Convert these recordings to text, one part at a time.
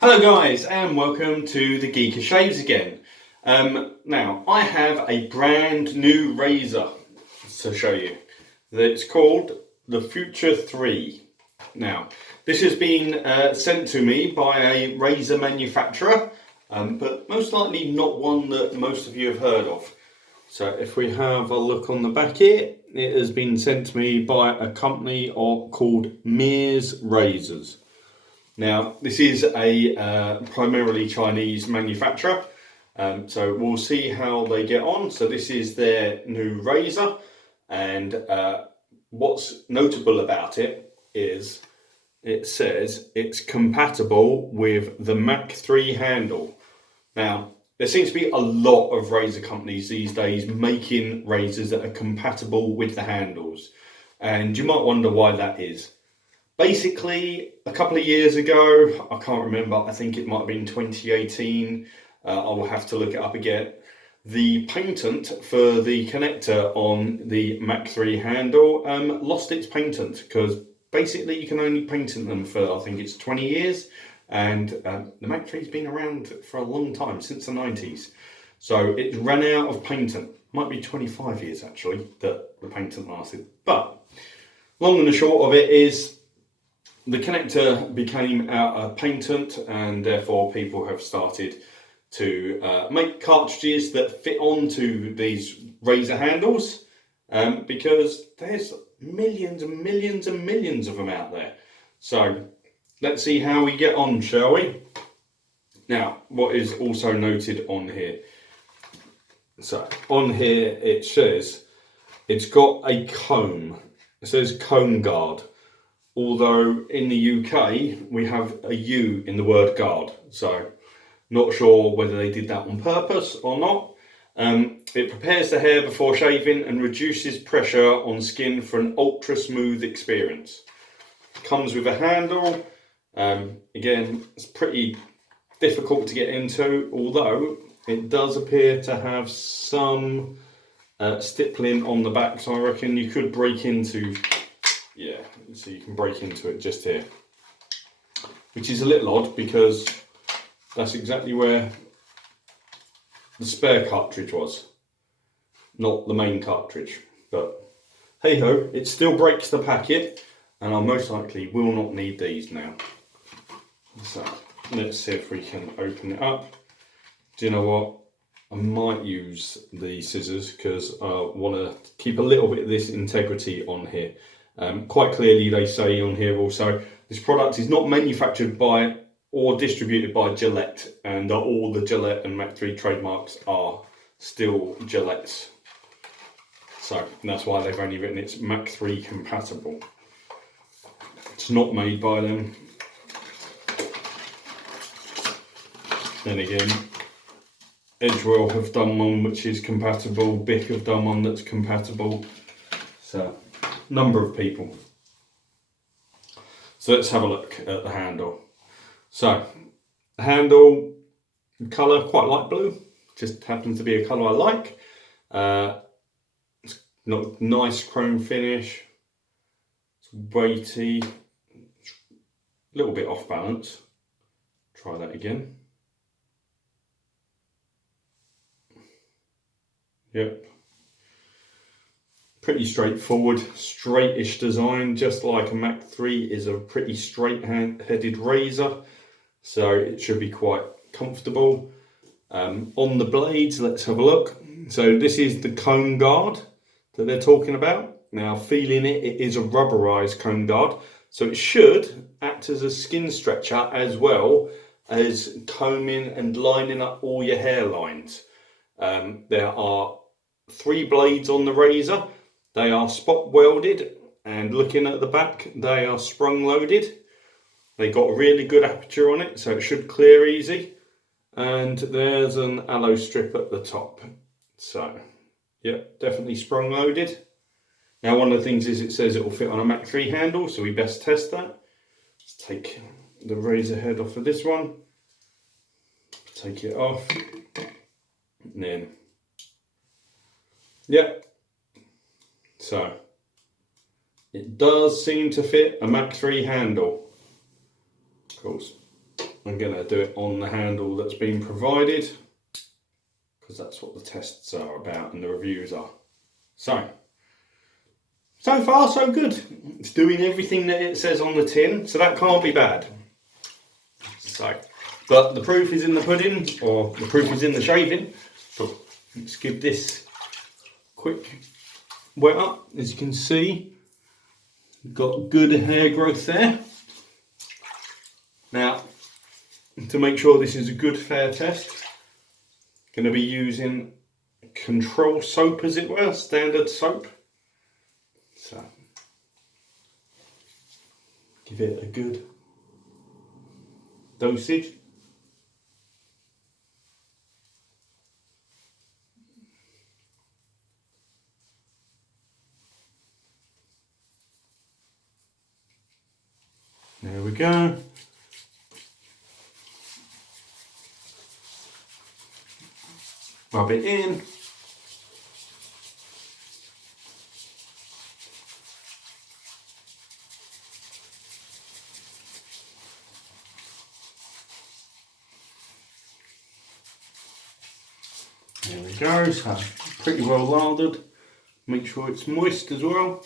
Hello guys and welcome to the Geek of Shaves again. Now I have a brand new razor to show you. It's called the Futur3. Now this has been sent to me by a razor manufacturer, but most likely not one that most of you have heard of. So if we have a look on the back here, it has been sent to me by a company called Mach Razors. Now, this is a primarily Chinese manufacturer, so we'll see how they get on. So this is their new razor, and what's notable about it is it says it's compatible with the Mach 3 handle. Now, there seems to be a lot of razor companies these days making razors that are compatible with the handles, and you might wonder why that is. Basically, a couple of years ago, I can't remember, I think it might have been 2018, I will have to look it up again, the patent for the connector on the Mach 3 handle lost its patent because basically you can only patent them for, I think it's 20 years, and the Mach 3's been around for a long time, since the 90s. So it's run out of patent. Might be 25 years actually that the patent lasted. But long and the short of it is, the connector became out of patent, and therefore people have started to make cartridges that fit onto these razor handles, because there's millions and millions and millions of them out there. So let's see how we get on, shall we? Now, what is also noted on here? So on here it says it's got a comb. It says CombGard. Although in the UK we have a U in the word guard, so not sure whether they did that on purpose or not. It prepares the hair before shaving and reduces pressure on skin for an ultra smooth experience. Comes with a handle. Again, it's pretty difficult to get into, although it does appear to have some stippling on the back, so I reckon you could break into. Yeah, so you can break into it just here, which is a little odd because that's exactly where the spare cartridge was, not the main cartridge. But hey ho, it still breaks the packet, and I most likely will not need these now. So let's see if we can open it up. Do you know what? I might use the scissors because I want to keep a little bit of this integrity on here. Quite clearly they say on here also, this product is not manufactured by or distributed by Gillette, and all the Gillette and Mach 3 trademarks are still Gillette's. So that's why they've only written it's Mach 3 compatible. It's not made by them. Then again, Edgewell have done one which is compatible, Bic have done one that's compatible. So number of people. So let's have a look at the handle. So the handle colour, quite light blue, just happens to be a colour I like. It's got nice chrome finish. It's weighty, a little bit off balance. Try that again. Yep. Pretty straightforward, straightish design, just like a Mach 3 is a pretty straight-headed razor, so it should be quite comfortable. On the blades, let's have a look. So this is the CombGard that they're talking about. Now, feeling it, it is a rubberized CombGard, so it should act as a skin stretcher as well as combing and lining up all your hairlines. There are 3 blades on the razor. They are spot welded, and looking at the back, they are sprung loaded. They got a really good aperture on it, so it should clear easy. And there's an aloe strip at the top. So, yeah, definitely sprung loaded. Now, one of the things is it says it will fit on a Mach 3 handle, so we best test that. Let's take the razor head off of this one. Take it off. And then, yeah. So it does seem to fit a Mach 3 handle. Of course, I'm going to do it on the handle that's been provided, because that's what the tests are about and the reviews are. So far so good. It's doing everything that it says on the tin, so that can't be bad. But the proof is in the pudding, or the proof is in the shaving. So let's give this a quick wet up. As you can see, we've got good hair growth there. Now, to make sure this is a good fair test, I'm going to be using control soap, as it were, standard soap. So give it a good dosage. There we go. Rub it in. There we go, so pretty well lathered. Make sure it's moist as well.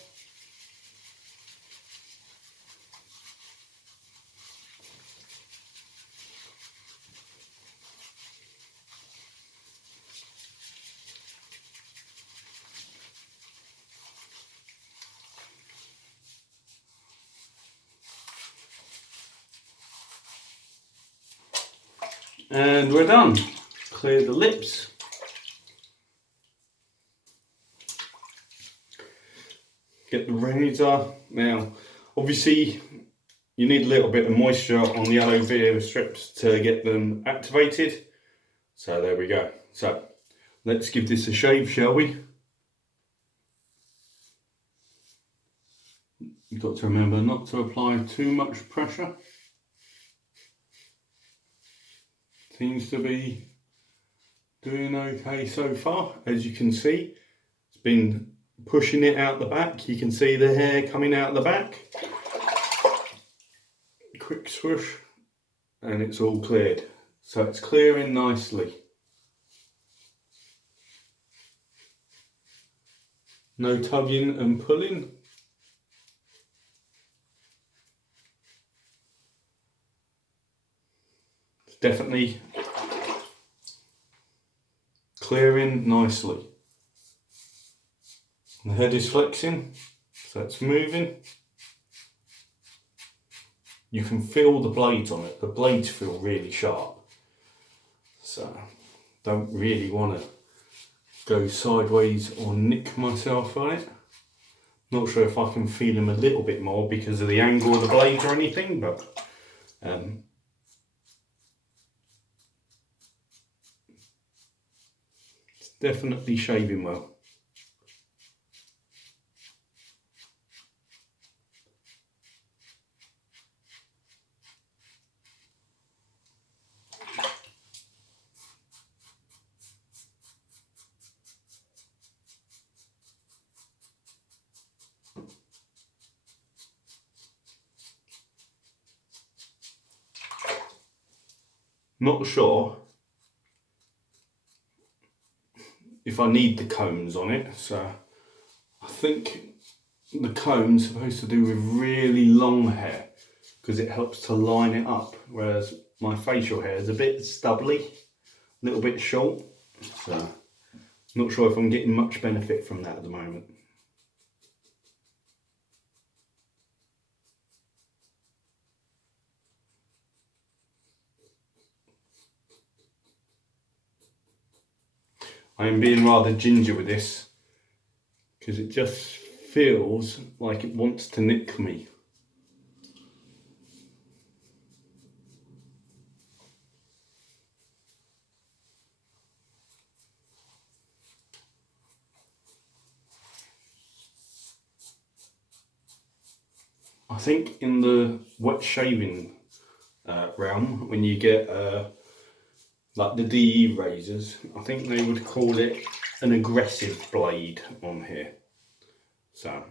And we're done. Clear the lips. Get the razor. Now, obviously, you need a little bit of moisture on the aloe vera strips to get them activated. So there we go. So let's give this a shave, shall we? You've got to remember not to apply too much pressure. Seems to be doing okay so far. As you can see, it's been pushing it out the back. You can see the hair coming out the back. Quick swoosh, and it's all cleared. So it's clearing nicely. No tugging and pulling. It's definitely clearing nicely. The head is flexing, so it's moving. You can feel the blades on it. The blades feel really sharp. So don't really want to go sideways or nick myself on it. Not sure if I can feel them a little bit more because of the angle of the blades or anything, but it's definitely shaving well. Not sure if I need the combs on it, so I think the comb's supposed to do with really long hair because it helps to line it up, whereas my facial hair is a bit stubbly, a little bit short, so not sure if I'm getting much benefit from that at the moment. I am being rather ginger with this because it just feels like it wants to nick me. I think in the wet shaving realm, when you get like the DE razors, I think they would call it an aggressive blade on here. So,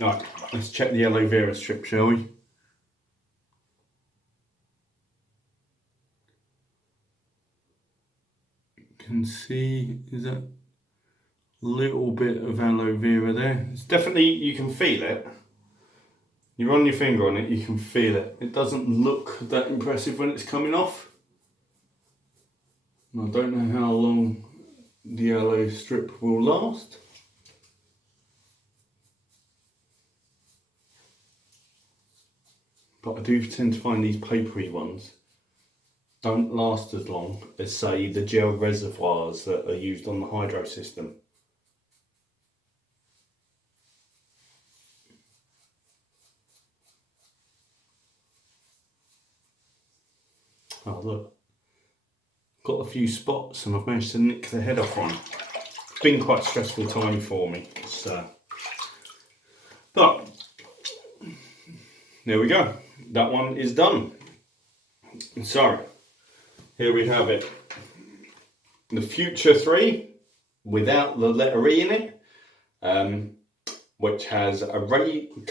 right, let's check the aloe vera strip, shall we? can see, is that a little bit of aloe vera there? It's definitely, you can feel it. You run your finger on it, you can feel it. It doesn't look that impressive when it's coming off. I don't know how long the aloe strip will last. But I do tend to find these papery ones don't last as long as, say, the gel reservoirs that are used on the hydro system. Oh look, got a few spots and I've managed to nick the head off one. It's been quite a stressful time for me. But there we go, that one is done. So here we have it, the Futur3 without the letter E in it, which has a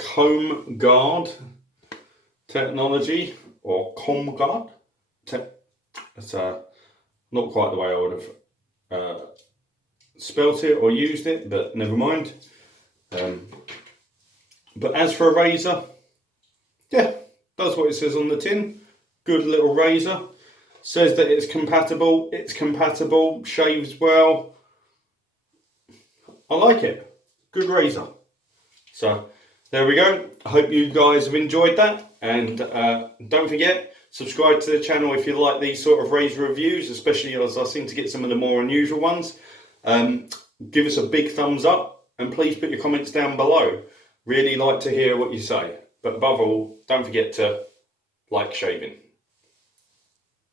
CombGard technology, or CombGard. It's not quite the way I would have spelt it or used it, but never mind. But as for a razor, yeah, does what it says on the tin. Good little razor. Says that it's compatible, shaves well. I like it. Good razor. So there we go. I hope you guys have enjoyed that, and don't forget, subscribe to the channel if you like these sort of razor reviews, especially as I seem to get some of the more unusual ones. Give us a big thumbs up, and please put your comments down below. Really like to hear what you say. But above all, don't forget to like shaving.